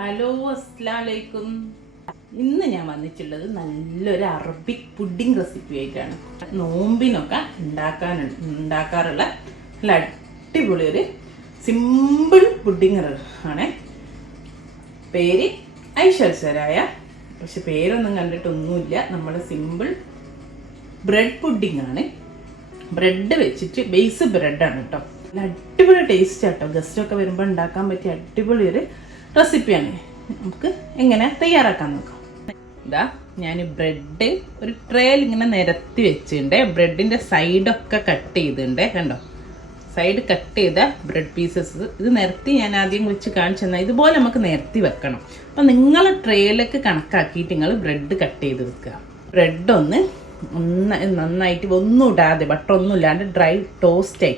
Hello അസ്സലാമലൈക്കും. ഇന്ന് ഞാൻ വന്നിട്ടുള്ളത് നല്ലൊരു അറബിക് പുഡിംഗ് റെസിപ്പി ആയിട്ടാണ്. നോമ്പിനൊക്കെ ഉണ്ടാക്കാറുള്ള നല്ല അടിപൊളി ഒരു സിമ്പിൾ പുഡിംഗ് ആണ്. പേര് ഐഷ് എൽ സരായ. പക്ഷെ പേരൊന്നും കണ്ടിട്ടൊന്നുമില്ല. നമ്മുടെ സിമ്പിൾ ബ്രെഡ് പുഡിംഗ് ആണ്. ബ്രെഡ് വെച്ചിട്ട് ബേസ് ബ്രെഡാണ് കേട്ടോ. നല്ല അടിപൊളി ടേസ്റ്റ് ആട്ടോ. ഗസ്റ്റൊക്കെ വരുമ്പോൾ ഉണ്ടാക്കാൻ പറ്റിയ അടിപൊളി ഒരു റെസിപ്പിയാണ്. നമുക്ക് എങ്ങനെ തയ്യാറാക്കാൻ നോക്കാം. ഇതാ ഞാൻ ബ്രെഡ് ഒരു ട്രേയിൽ ഇങ്ങനെ നിരത്തി വെച്ചിട്ടുണ്ട്. ബ്രെഡിൻ്റെ സൈഡൊക്കെ കട്ട് ചെയ്തിട്ടുണ്ട്. കണ്ടോ, സൈഡ് കട്ട് ചെയ്ത ബ്രെഡ് പീസസ് ഇത് നിരത്തി ഞാൻ ആദ്യം വെച്ച് കാണിച്ചു തന്നാൽ ഇതുപോലെ നമുക്ക് നിരത്തി വെക്കണം. അപ്പം നിങ്ങൾ ട്രേയിലേക്ക് കണക്കാക്കിയിട്ട് നിങ്ങൾ ബ്രെഡ് കട്ട് ചെയ്ത് വെക്കുക. ബ്രെഡ് ഒന്ന് നന്നായിട്ട് ഒന്നും ഇടാതെ ബട്ടർ ഒന്നും ഇല്ലാണ്ട് ഡ്രൈ ടോസ്റ്റ്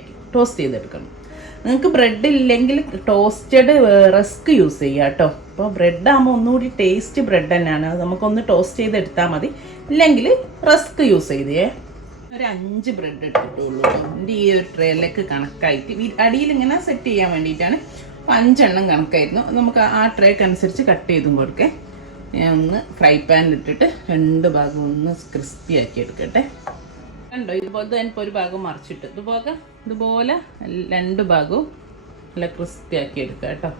ചെയ്തെടുക്കണം. നിങ്ങൾക്ക് ബ്രെഡ് ഇല്ലെങ്കിൽ ടോസ്റ്റഡ് റസ്ക് യൂസ് ചെയ്യുക കേട്ടോ. അപ്പോൾ ബ്രെഡ് ആകുമ്പോൾ ഒന്നുകൂടി ടേസ്റ്റ് ബ്രെഡ് തന്നെയാണ്. അത് നമുക്കൊന്ന് ടോസ്റ്റ് ചെയ്തെടുത്താൽ മതി. ഇല്ലെങ്കിൽ റസ്ക് യൂസ് ചെയ്തേ. ഒരു 5 ബ്രെഡ് എടുത്തിട്ടുള്ളൂ. എൻ്റെ ഈ ഒരു ട്രേയിലേക്ക് കണക്കായിട്ട് അടിയിൽ ഇങ്ങനെ സെറ്റ് ചെയ്യാൻ വേണ്ടിയിട്ടാണ്. അപ്പോൾ 5 എണ്ണം കണക്കായിരുന്നു. നമുക്ക് ആ ട്രേക്ക് അനുസരിച്ച് കട്ട് ചെയ്തും കൊടുക്കേ. ഞാൻ ഒന്ന് ഫ്രൈ പാനിൽ ഇട്ടിട്ട് 2 ഭാഗം ഒന്ന് ക്രിസ്പി ആക്കി എടുക്കട്ടെ. കണ്ടോ, ഇതുപോലെ ഞാനിപ്പോൾ ഒരു ഭാഗം മറിച്ചിട്ട് ഇതുപോലെ 2 ഭാഗവും നല്ല ക്രിസ്പി ആക്കി എടുക്കുക കേട്ടോ.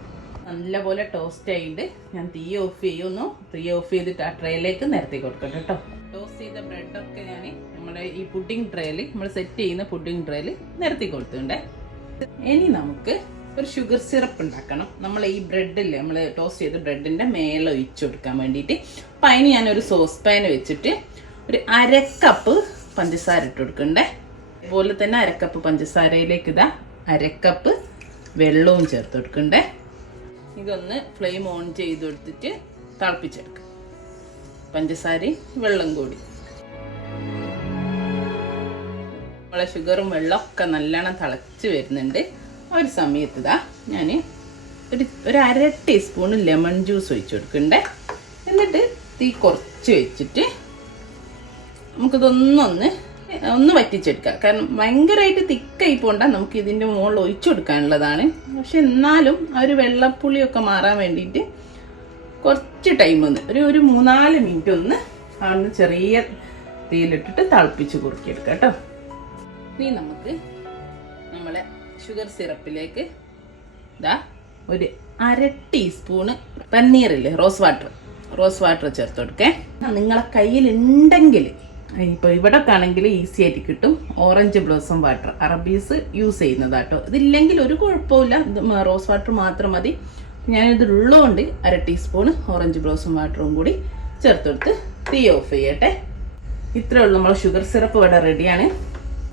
നല്ലപോലെ ടോസ്റ്റ് ആയിട്ട് ഞാൻ തീ ഓഫ് ചെയ്യുന്നു. തീ ഓഫ് ചെയ്തിട്ട് ആ ട്രേയിലേക്ക് നിരത്തി കൊടുക്കട്ടെ കേട്ടോ. ടോസ്റ്റ് ചെയ്ത ബ്രെഡൊക്കെ ഞാൻ നമ്മുടെ ഈ പുഡിംഗ് ട്രേയിൽ നമ്മൾ സെറ്റ് ചെയ്യുന്ന പുഡിംഗ് ട്രേയിൽ നിരത്തി കൊടുത്തിട്ടുണ്ട്. ഇനി നമുക്ക് ഒരു ഷുഗർ സിറപ്പ് ഉണ്ടാക്കണം. നമ്മൾ ഈ ബ്രെഡില്ലേ, നമ്മൾ ടോസ്റ്റ് ചെയ്ത ബ്രെഡിൻ്റെ മേലെ ഒഴിച്ചു കൊടുക്കാൻ വേണ്ടിയിട്ട്. അപ്പം അതിന് ഞാനൊരു സോസ് പാൻ വെച്ചിട്ട് ഒരു 1/2 കപ്പ് പഞ്ചസാര ഇട്ട് കൊടുക്കണ്ടേ. അതുപോലെ തന്നെ 1/2 കപ്പ് പഞ്ചസാരയിലേക്ക് ഇതാ 1/2 കപ്പ് വെള്ളവും ചേർത്ത് കൊടുക്കണ്ടേ. ഇതൊന്ന് ഫ്ലെയിം ഓൺ ചെയ്ത് കൊടുത്തിട്ട് തിളപ്പിച്ചെടുക്കുക. പഞ്ചസാരയും വെള്ളം കൂടി. നമ്മളെ ഷുഗറും വെള്ളമൊക്കെ നല്ലോണം തിളച്ച് വരുന്നുണ്ട്. ആ ഒരു സമയത്ത് ഇതാ ഞാൻ ഒരു 1/2 ടീസ്പൂൺ ലെമൺ ജ്യൂസ് ഒഴിച്ചു കൊടുക്കണ്ടേ. എന്നിട്ട് തീ കുറച്ച് വെച്ചിട്ട് നമുക്കിതൊന്ന് വറ്റിച്ചെടുക്കാം. കാരണം ഭയങ്കരമായിട്ട് തിക്കായി പോണ്ട. നമുക്ക് ഇതിൻ്റെ മുകളിൽ ഒഴിച്ചു കൊടുക്കാനുള്ളതാണ്. പക്ഷെ എന്നാലും ആ ഒരു വെള്ളപ്പുളിയൊക്കെ മാറാൻ വേണ്ടിയിട്ട് കുറച്ച് ടൈം ഒരു 3-4 മിനിറ്റ് ഒന്ന് അവിടുന്ന് ചെറിയ തീയിലിട്ടിട്ട് തിളപ്പിച്ച് കുറുക്കിയെടുക്കാം കേട്ടോ. ഇനി നമുക്ക് നമ്മളെ ഷുഗർ സിറപ്പിലേക്ക് ഇതാ ഒരു 1/2 ടീസ്പൂണ് പനീറില്ലേ, റോസ് വാട്ടർ ചേർത്ത് കൊടുക്കേ. നിങ്ങളെ കയ്യിലുണ്ടെങ്കിൽ, ഇപ്പോൾ ഇവിടെ ആണെങ്കിൽ ഈസി ആയിട്ട് കിട്ടും, ഓറഞ്ച് ബ്ലോസം വാട്ടർ അറബീസ് യൂസ് ചെയ്യുന്നതാട്ടോ. ഇതില്ലെങ്കിൽ ഒരു കുഴപ്പമില്ല, റോസ് വാട്ടർ മാത്രം മതി. ഞാനിതുള്ളതുകൊണ്ട് 1/2 ടീസ്പൂൺ ഓറഞ്ച് ബ്ലോസം വാട്ടറും കൂടി ചേർത്തെടുത്ത് തീ ഓഫ് ചെയ്യട്ടെ. ഇത്രയേ ഉള്ളൂ. നമ്മൾ ഷുഗർ സിറപ്പ് ഇവിടെ റെഡിയാണ്.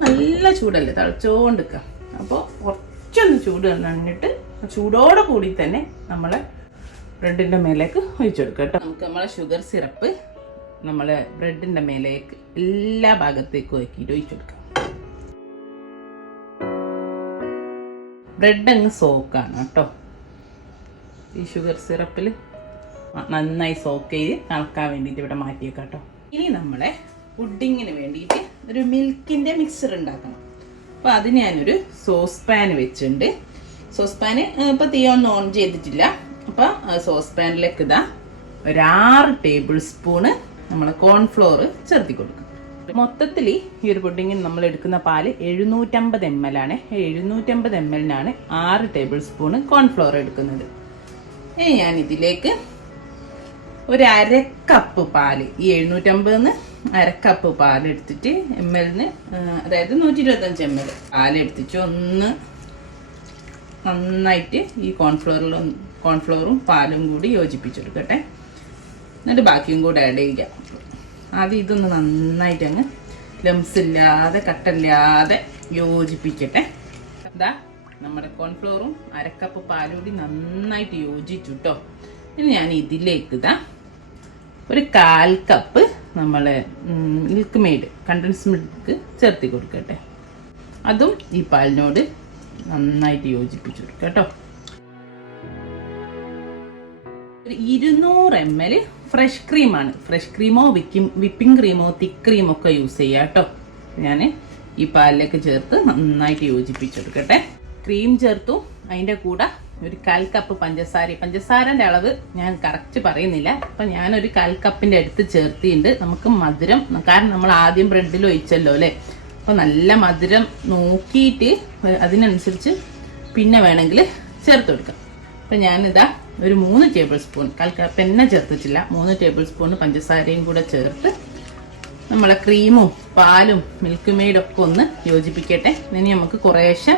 നല്ല ചൂടല്ലേ, തിളച്ചോണ്ടിരിക്കുക. അപ്പോൾ കുറച്ചൊന്ന് ചൂട് തന്നിട്ട് ചൂടോടെ കൂടി തന്നെ നമ്മളെ ബ്രെഡിൻ്റെ മേലേക്ക് ഒഴിച്ചെടുക്കുക കേട്ടോ. നമുക്ക് നമ്മളെ ഷുഗർ സിറപ്പ് നമ്മളെ ബ്രെഡിൻ്റെ മേലേക്ക് എല്ലാ ഭാഗത്തേക്കും ആക്കിയിട്ട് ഒഴിച്ചെടുക്കാം. ബ്രെഡ് അങ്ങ് സോക്കാണ് കേട്ടോ. ഈ ഷുഗർ സിറപ്പിൽ നന്നായി സോക്ക് ചെയ്ത് തിളക്കാൻ വേണ്ടിയിട്ട് ഇവിടെ മാറ്റിയേക്കാം കേട്ടോ. ഇനി നമ്മളെ പുഡിങ്ങിന് വേണ്ടിയിട്ട് ഒരു മിൽക്കിൻ്റെ മിക്സർ ഉണ്ടാക്കണം. അപ്പോൾ അതിന് ഞാനൊരു സോസ് പാൻ വെച്ചിട്ടുണ്ട്. സോസ് പാന് ഇപ്പോൾ തീ ഒന്നും ഓൺ ചെയ്തിട്ടില്ല. അപ്പോൾ സോസ് പാനിലേക്ക് ഇതാ ഒരു 6 ടേബിൾ സ്പൂണ് നമ്മൾ കോൺഫ്ലോർ ചേർത്തി കൊടുക്കും. മൊത്തത്തിൽ ഈ ഒരു പുഡിങ്ങിന് നമ്മൾ എടുക്കുന്ന പാല് 750 ml ആണ്. 750 ml 6 ടേബിൾ സ്പൂണ് കോൺഫ്ലോർ എടുക്കുന്നത്. ഇനി ഞാൻ ഇതിലേക്ക് ഒരു 1/2 കപ്പ് പാല്, ഈ 750 1/2 കപ്പ് പാലെടുത്തിട്ട് ml, അതായത് 125 ml പാലെടുത്തിട്ട് ഒന്ന് നന്നായിട്ട് ഈ കോൺഫ്ലോറും പാലും കൂടി യോജിപ്പിച്ചെടുക്കട്ടെ. എന്നിട്ട് ബാക്കിയും കൂടെ ആഡ് ചെയ്യുക. ആദ്യം ഇതൊന്ന് നന്നായിട്ട് അങ്ങ് ലംസ് ഇല്ലാതെ കട്ടല്ലാതെ യോജിപ്പിക്കട്ടെ. ഇതാ നമ്മുടെ കോൺഫ്ലോറും 1/2 കപ്പ് പാലും കൂടി നന്നായിട്ട് യോജിച്ചു കേട്ടോ. ഇനി ഞാൻ ഇതിലേക്ക് ഇതാ ഒരു 1/4 കപ്പ് നമ്മളെ മിൽക്ക് മെയ്ഡ് കണ്ടൻസ് മിൽക്ക് ചേർത്തി കൊടുക്കട്ടെ. അതും ഈ പാലിനോട് നന്നായിട്ട് യോജിപ്പിച്ചു കൊടുക്കുക കേട്ടോ. ഒരു 200 ml ഫ്രഷ് ക്രീമാണ്. ഫ്രഷ് ക്രീമോ വിപ്പിംഗ് ക്രീമോ തിക്ക് ക്രീമോ ഒക്കെ യൂസ് ചെയ്യാം കേട്ടോ. ഞാൻ ഈ പാലിലേക്ക് ചേർത്ത് നന്നായിട്ട് യോജിപ്പിച്ചെടുക്കട്ടെ. ക്രീം ചേർത്തു, അതിൻ്റെ കൂടെ ഒരു 1/4 കപ്പ് പഞ്ചസാരൻ്റെ അളവ് ഞാൻ കറക്റ്റ് പറയുന്നില്ല. അപ്പം ഞാനൊരു 1/4 കപ്പിൻ്റെ അടുത്ത് ചേർത്തിട്ടുണ്ട്. നമുക്ക് മധുരം, കാരണം നമ്മൾ ആദ്യം ബ്രെഡിൽ ഒഴിച്ചല്ലോ അല്ലേ, അപ്പോൾ നല്ല മധുരം നോക്കിയിട്ട് അതിനനുസരിച്ച് പിന്നെ വേണമെങ്കിൽ ചേർത്ത് കൊടുക്കാം. അപ്പം ഞാനിതാ ഒരു 3 ടേബിൾ സ്പൂൺ, 1/4 കപ്പ് എണ്ണ ചേർത്തിട്ടില്ല, 3 ടേബിൾ സ്പൂൺ പഞ്ചസാരയും കൂടെ ചേർത്ത് നമ്മളെ ക്രീമും പാലും മിൽക്ക് മെയ്ഡും ഒക്കെ ഒന്ന് യോജിപ്പിക്കട്ടെ. ഇനി നമുക്ക് കുറേശ്ശെ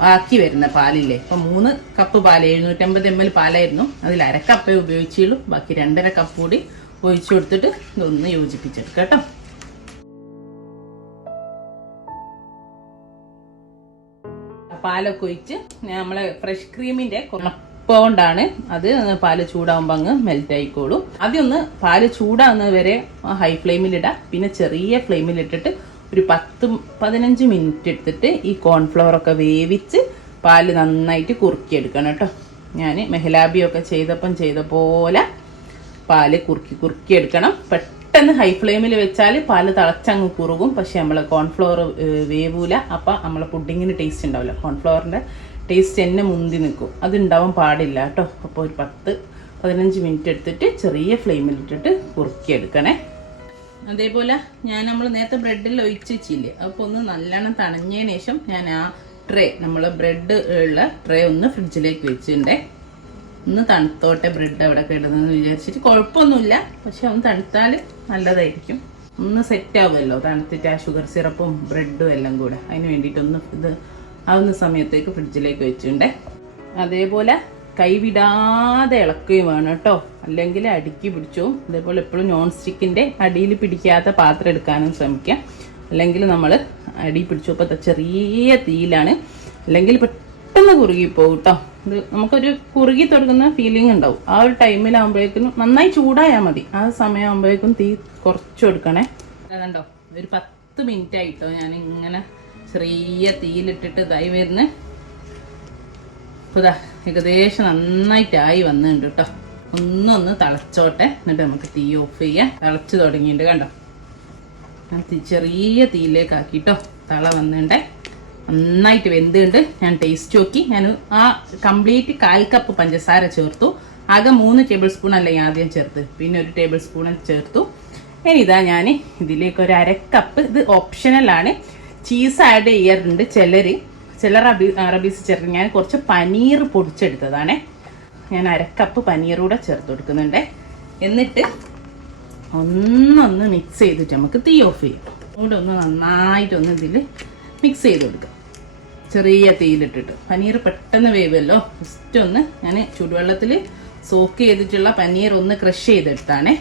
ബാക്കി വരുന്ന പാലില്ലേ, ഇപ്പം 3 കപ്പ് പാൽ 750 ml പാലായിരുന്നു, അതിൽ 1/2 കപ്പേ ഉപയോഗിച്ചുള്ളൂ. ബാക്കി 2.5 കപ്പ് കൂടി ഒഴിച്ചു കൊടുത്തിട്ട് ഇതൊന്ന് യോജിപ്പിച്ചെടുക്കാം കേട്ടോ. പാലൊക്കെ ഒഴിച്ച് നമ്മളെ ഫ്രഷ് ക്രീമിൻ്റെ കൊണ്ടാണ് അത് പാല് ചൂടാകുമ്പോൾ അങ്ങ് മെൽറ്റ് ആയിക്കോളൂ. ആദ്യം ഒന്ന് പാല് ചൂടാകുന്നത് വരെ ഹൈ ഫ്ലെയിമിലിടാം, പിന്നെ ചെറിയ ഫ്ലെയിമിലിട്ടിട്ട് ഒരു 10-15 മിനിറ്റ് എടുത്തിട്ട് ഈ കോൺഫ്ലവർ ഒക്കെ വേവിച്ച് പാല് നന്നായിട്ട് കുറുക്കിയെടുക്കണം കേട്ടോ. ഞാൻ മെഹലാബിയൊക്കെ ചെയ്ത പോലെ പാല് കുറുക്കിയെടുക്കണം. പെട്ടെന്ന് ഹൈ ഫ്ലെയിമിൽ വെച്ചാൽ പാല് തിളച്ചങ്ങ് കുറുകും, പക്ഷെ നമ്മളെ കോൺഫ്ലവർ വേവൂല. അപ്പം നമ്മളെ പുഡിങ്ങിന് ടേസ്റ്റ് ഉണ്ടാവില്ല, കോൺഫ്ലവറിൻ്റെ ടേസ്റ്റ് എന്നെ മുന്തി നിൽക്കും, അതുണ്ടാവാൻ പാടില്ല കേട്ടോ. അപ്പോൾ ഒരു 10-15 മിനിറ്റ് എടുത്തിട്ട് ചെറിയ ഫ്ലെയിമിലിട്ടിട്ട് കുറുക്കിയെടുക്കണേ. അതേപോലെ നമ്മൾ നേരത്തെ ബ്രെഡിൽ ഒഴിച്ച് വെച്ചില്ലേ, അപ്പോൾ ഒന്ന് നല്ലോണം തണഞ്ഞതിന് ശേഷം ഞാൻ ആ ട്രേ, നമ്മൾ ബ്രെഡ് ഉള്ള ട്രേ ഒന്ന് ഫ്രിഡ്ജിലേക്ക് വെച്ചിട്ടുണ്ടേ. ഒന്ന് തണുത്തോട്ടെ ബ്രെഡ് അവിടെ കിടന്നെന്ന് വിചാരിച്ചിട്ട്. കുഴപ്പമൊന്നുമില്ല, പക്ഷെ ഒന്ന് തണുത്താൽ നല്ലതായിരിക്കും, ഒന്ന് സെറ്റ് ആവുമല്ലോ തണുത്തിട്ട് ആ ഷുഗർ സിറപ്പും ബ്രെഡും എല്ലാം കൂടെ. അതിന് വേണ്ടിയിട്ടൊന്ന് ഇത് ആവുന്ന സമയത്തേക്ക് ഫ്രിഡ്ജിലേക്ക് വെച്ചിട്ടുണ്ടേ. അതേപോലെ കൈവിടാതെ ഇളക്കുകയും വേണം കേട്ടോ, അല്ലെങ്കിൽ അടിക്ക് പിടിച്ചു. അതേപോലെ എപ്പോഴും നോൺ സ്റ്റിക്കിൻ്റെ അടിയിൽ പിടിക്കാത്ത പാത്രം എടുക്കാനും ശ്രമിക്കാം, അല്ലെങ്കിൽ നമ്മൾ അടി പിടിച്ചു. അപ്പോൾ ചെറിയ തീയിലാണ്, അല്ലെങ്കിൽ പെട്ടെന്ന് കുറുകിപ്പോകും കേട്ടോ. ഇത് നമുക്കൊരു കുറുകി തുടങ്ങുന്ന ഫീലിംഗ് ഉണ്ടാവും. ആ ഒരു ടൈമിലാകുമ്പോഴേക്കും നന്നായി ചൂടായാൽ മതി. ആ സമയമാകുമ്പോഴേക്കും തീ കുറച്ച് കൊടുക്കണേ. അതുണ്ടോ ഒരു 10 മിനിറ്റ് ആയിട്ടോ ഞാൻ ഇങ്ങനെ ചെറിയ തീയിലിട്ടിട്ട് ഇതായി വരുന്നത്. അപ്പോൾ ഇതാ ഏകദേശം നന്നായിട്ടായി വന്നിട്ടുണ്ട് കേട്ടോ. ഒന്നൊന്ന് തിളച്ചോട്ടെ, എന്നിട്ട് നമുക്ക് തീ ഓഫ് ചെയ്യാം. തിളച്ച് തുടങ്ങിയിട്ടുണ്ട് കണ്ടോ. ഞാൻ ചെറിയ തീയിലേക്ക് ആക്കിട്ടോ, തള വന്നിട്ടുണ്ടേ, നന്നായിട്ട് വെന്തുണ്ട്. ഞാൻ ടേസ്റ്റ് നോക്കി. ഞാൻ ആ കംപ്ലീറ്റ് 1/4 കപ്പ് പഞ്ചസാര ചേർത്തു. ആകെ 3 ടേബിൾ സ്പൂൺ അല്ല ഞാൻ ആദ്യം ചേർത്ത്, പിന്നെ 1 ടേബിൾ സ്പൂൺ ചേർത്തു. ഇനി ഇതാ ഞാൻ ഇതിലേക്ക് ഒരു 1/2 കപ്പ്, ഇത് ഓപ്ഷണലാണ്, ചീസ് ആഡ് ചെയ്യാറുണ്ട് ചിലർ അറബീസ് ചേർത്ത്. ഞാൻ കുറച്ച് പനീർ പൊടിച്ചെടുത്തതാണേ. ഞാൻ 1/2 കപ്പ് പനീർ കൂടെ ചേർത്ത് കൊടുക്കുന്നുണ്ട്. എന്നിട്ട് ഒന്നൊന്ന് മിക്സ് ചെയ്തിട്ട് നമുക്ക് തീ ഓഫ് ചെയ്യാം. ഇവിടെ ഒന്ന് നന്നായിട്ടൊന്ന് ഇതിൽ മിക്സ് ചെയ്ത് കൊടുക്കാം, ചെറിയ തീയിലിട്ടിട്ട്. പനീർ പെട്ടെന്ന് വേവുമല്ലോ. ജസ്റ്റ് ഒന്ന് ഞാൻ ചൂടുവെള്ളത്തിൽ സോക്ക് ചെയ്തിട്ടുള്ള പനീർ ഒന്ന് ക്രഷ് ചെയ്തെടുത്താണേ.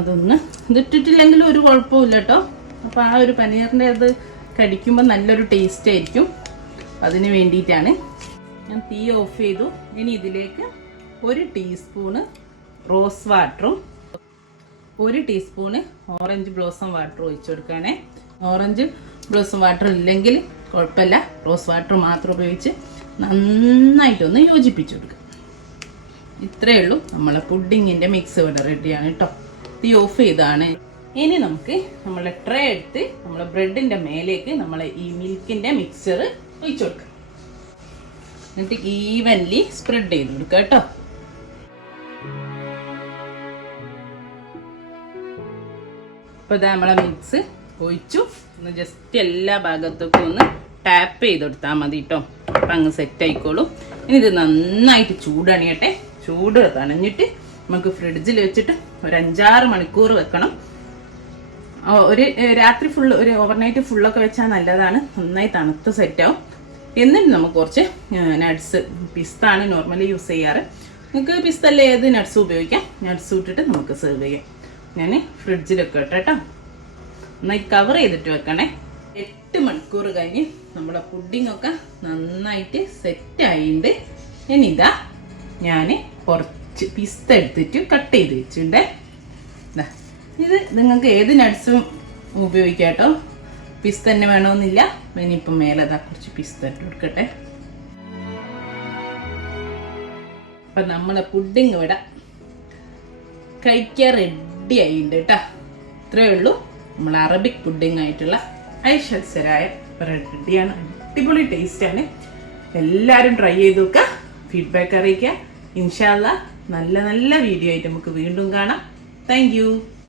അതൊന്ന് ഇതിട്ടിട്ടില്ലെങ്കിലും ഒരു കുഴപ്പമില്ല കേട്ടോ. അപ്പോൾ ആ ഒരു പനീറിൻ്റെ അത് കടിക്കുമ്പോൾ നല്ലൊരു ടേസ്റ്റ് ആയിരിക്കും, അതിന് വേണ്ടിയിട്ടാണ്. ഞാൻ തീ ഓഫ് ചെയ്തു. ഇനി ഇതിലേക്ക് 1 ടീസ്പൂണ് റോസ് വാട്ടറും 1 ടീസ്പൂണ് ഓറഞ്ച് ബ്ലോസം വാട്ടറും ഒഴിച്ചു കൊടുക്കുകയാണേ. ഓറഞ്ച് ബ്ലോസം വാട്ടർ ഇല്ലെങ്കിൽ കുഴപ്പമില്ല, റോസ് വാട്ടർ മാത്രം ഉപയോഗിച്ച് നന്നായിട്ടൊന്ന് യോജിപ്പിച്ചു കൊടുക്കുക. ഇത്രയേ ഉള്ളൂ, നമ്മളെ പുഡിങ്ങിൻ്റെ മിക്സ് ഇവിടെ റെഡിയാണ് കേട്ടോ. തീ ഓഫ് ചെയ്താണ്. ഇനി നമുക്ക് നമ്മളെ ട്രേ എടുത്ത് നമ്മളെ ബ്രെഡിൻ്റെ മേലേക്ക് നമ്മളെ ഈ മിൽക്കിൻ്റെ മിക്സ്ചർ ഒഴിച്ചു കൊടുക്കാം. എന്നിട്ട് ഈവൻലി സ്പ്രെഡ് ചെയ്ത് കൊടുക്കുക കേട്ടോ. അപ്പോൾ ഇതാ നമ്മളെ മിക്സ് ഒഴിച്ചു. ഒന്ന് ജസ്റ്റ് എല്ലാ ഭാഗത്തേക്കും ഒന്ന് ടാപ്പ് ചെയ്ത് കൊടുത്താൽ മതി കേട്ടോ. അപ്പം അങ്ങ് സെറ്റ് ആയിക്കോളും. ഇനി ഇത് നന്നായിട്ട് ചൂടണിയട്ടെ. ചൂട് തണഞ്ഞിട്ട് നമുക്ക് ഫ്രിഡ്ജിൽ വെച്ചിട്ട് ഒരു 5-6 മണിക്കൂർ വെക്കണം. ഒരു രാത്രി ഫുള്ള്, ഒരു ഓവർനൈറ്റ് ഫുള്ളൊക്കെ വെച്ചാൽ നല്ലതാണ്, നന്നായി തണുത്ത് സെറ്റാവും. എന്നിട്ട് നമുക്ക് കുറച്ച് നട്ട്സ്, പിസ്ത ആണ് നോർമലി യൂസ് ചെയ്യാറ്, നിങ്ങൾക്ക് പിസ്ത അല്ലേ ഏത് നട്ട്സ് ഉപയോഗിക്കാം. നട്ട്സ് ഇട്ടിട്ട് നമുക്ക് സെർവ് ചെയ്യാം. ഞാൻ ഫ്രിഡ്ജിലൊക്കെ ഇട്ടെ കേട്ടോ, നന്നായി കവർ ചെയ്തിട്ട് വെക്കണേ. 8 മണിക്കൂർ കഴിഞ്ഞ് നമ്മുടെ പുഡിങ്ങൊക്കെ നന്നായിട്ട് സെറ്റായിട്ടുണ്ട്. ഇനി ഇതാ ഞാൻ കുറച്ച് പിസ്ത എടുത്തിട്ട് കട്ട് ചെയ്ത് വെച്ചിട്ടുണ്ടേ. ഇത് നിങ്ങൾക്ക് ഏത് നട്ട്സും ഉപയോഗിക്കാം കേട്ടോ, പിസ്ത തന്നെ വേണമെന്നില്ല. ഇനിയിപ്പം മേലതാ കുറച്ച് പിസ്ത ഇട്ട് കൊടുക്കട്ടെ. അപ്പം നമ്മളെ പുഡിങ് ഇവിടെ കഴിക്കാൻ റെഡി ആയിട്ടുണ്ട് കേട്ടോ. ഇത്രയേ ഉള്ളൂ, നമ്മൾ അറബിക് പുഡിങ് ആയിട്ടുള്ള ഐഷ് എൽ സരായ റെഡിയാണ്. അടിപൊളി ടേസ്റ്റാണ്, എല്ലാവരും ട്രൈ ചെയ്ത് നോക്കുക. ഫീഡ്ബാക്ക് അറിയിക്കുക. ഇൻഷാ അല്ലാ നല്ല നല്ല വീഡിയോ ആയിട്ട് നമുക്ക് വീണ്ടും കാണാം. താങ്ക്